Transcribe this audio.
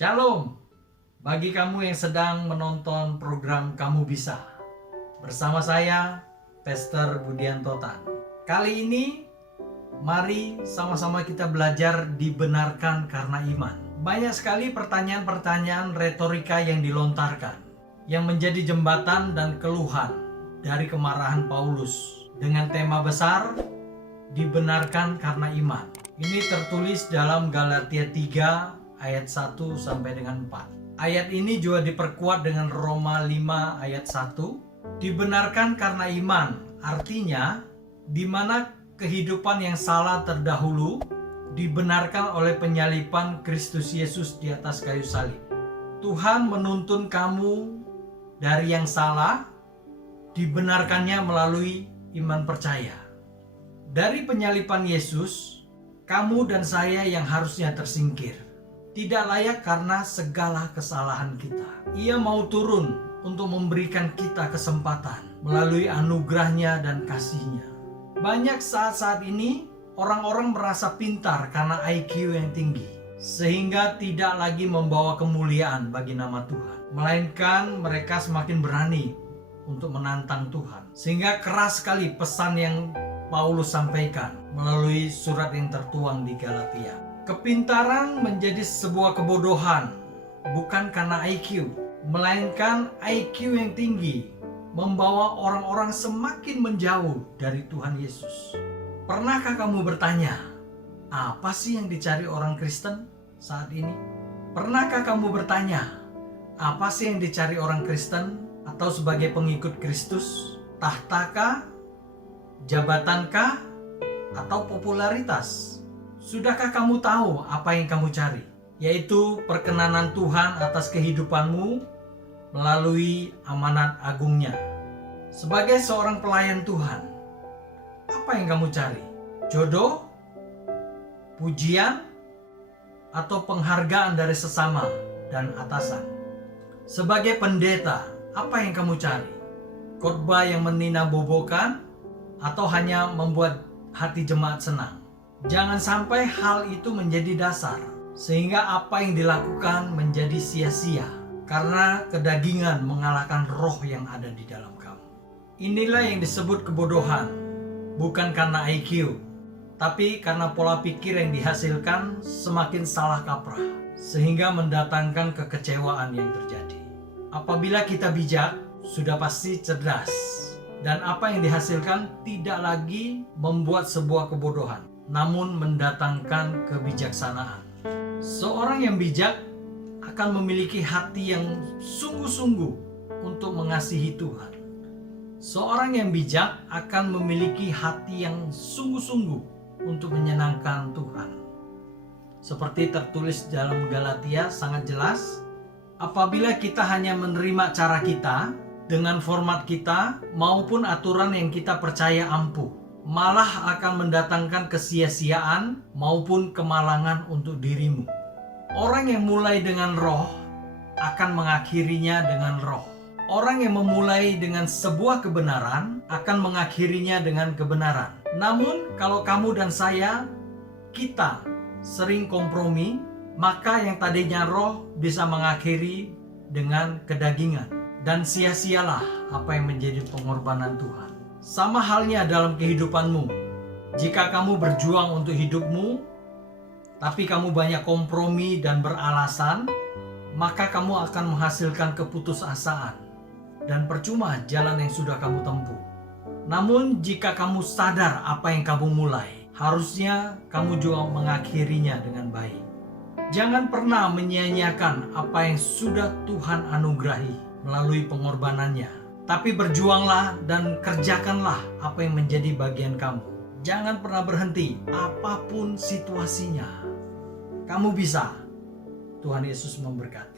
Shalom, bagi kamu yang sedang menonton program Kamu Bisa. Bersama saya, Pastor Budianto Tan. Kali ini, mari sama-sama kita belajar dibenarkan karena iman. Banyak sekali pertanyaan-pertanyaan retorika yang dilontarkan, yang menjadi jembatan dan keluhan dari kemarahan Paulus dengan tema besar, dibenarkan karena iman. Ini tertulis dalam Galatia 3 ayat 1 sampai dengan 4. Ayat ini juga diperkuat dengan Roma 5 ayat 1. Dibenarkan karena iman, artinya di mana kehidupan yang salah terdahulu dibenarkan oleh penyaliban Kristus Yesus di atas kayu salib. Tuhan menuntun kamu dari yang salah, dibenarkannya melalui iman percaya. Dari penyaliban Yesus, kamu dan saya yang harusnya tersingkir tidak layak karena segala kesalahan kita. Ia mau turun untuk memberikan kita kesempatan melalui anugerahnya dan kasihnya. Banyak saat-saat ini orang-orang merasa pintar karena IQ yang tinggi, sehingga tidak lagi membawa kemuliaan bagi nama Tuhan, melainkan mereka semakin berani untuk menantang Tuhan. Sehingga keras sekali pesan yang Paulus sampaikan melalui surat yang tertuang di Galatia. Kepintaran menjadi sebuah kebodohan, bukan karena IQ, melainkan IQ yang tinggi membawa orang-orang semakin menjauh dari Tuhan Yesus. Pernahkah kamu bertanya, apa sih yang dicari orang Kristen saat ini? Pernahkah kamu bertanya, apa sih yang dicari orang Kristen atau sebagai pengikut Kristus? Tahtakah? Jabatankah? Atau popularitas? Sudahkah kamu tahu apa yang kamu cari? Yaitu perkenanan Tuhan atas kehidupanmu melalui amanat agungnya. Sebagai seorang pelayan Tuhan, apa yang kamu cari? Jodoh? Pujian? Atau penghargaan dari sesama dan atasan? Sebagai pendeta, apa yang kamu cari? Khotbah yang meninabobokan? Atau hanya membuat hati jemaat senang? Jangan sampai hal itu menjadi dasar, sehingga apa yang dilakukan menjadi sia-sia, karena kedagingan mengalahkan roh yang ada di dalam kamu. Inilah yang disebut kebodohan, bukan karena IQ, tapi karena pola pikir yang dihasilkan semakin salah kaprah, sehingga mendatangkan kekecewaan yang terjadi. Apabila kita bijak, sudah pasti cerdas, dan apa yang dihasilkan tidak lagi membuat sebuah kebodohan, namun mendatangkan kebijaksanaan. Seorang yang bijak akan memiliki hati yang sungguh-sungguh untuk mengasihi Tuhan. Seorang yang bijak akan memiliki hati yang sungguh-sungguh untuk menyenangkan Tuhan. Seperti tertulis dalam Galatia sangat jelas, apabila kita hanya menerima cara kita, dengan format kita maupun aturan yang kita percaya ampuh, malah akan mendatangkan kesia-siaan maupun kemalangan untuk dirimu. Orang yang mulai dengan roh akan mengakhirinya dengan roh. Orang yang memulai dengan sebuah kebenaran akan mengakhirinya dengan kebenaran. Namun kalau kamu dan saya, kita sering kompromi, maka yang tadinya roh bisa mengakhiri dengan kedagingan. Dan sia-sialah apa yang menjadi pengorbanan Tuhan. Sama halnya dalam kehidupanmu. Jika kamu berjuang untuk hidupmu, tapi kamu banyak kompromi dan beralasan, maka kamu akan menghasilkan keputusasaan dan percuma jalan yang sudah kamu tempuh. Namun jika kamu sadar apa yang kamu mulai, harusnya kamu juga mengakhirinya dengan baik. Jangan pernah menyia-nyiakan apa yang sudah Tuhan anugerahi melalui pengorbanannya. Tapi berjuanglah dan kerjakanlah apa yang menjadi bagian kamu. Jangan pernah berhenti, apapun situasinya. Kamu bisa. Tuhan Yesus memberkati.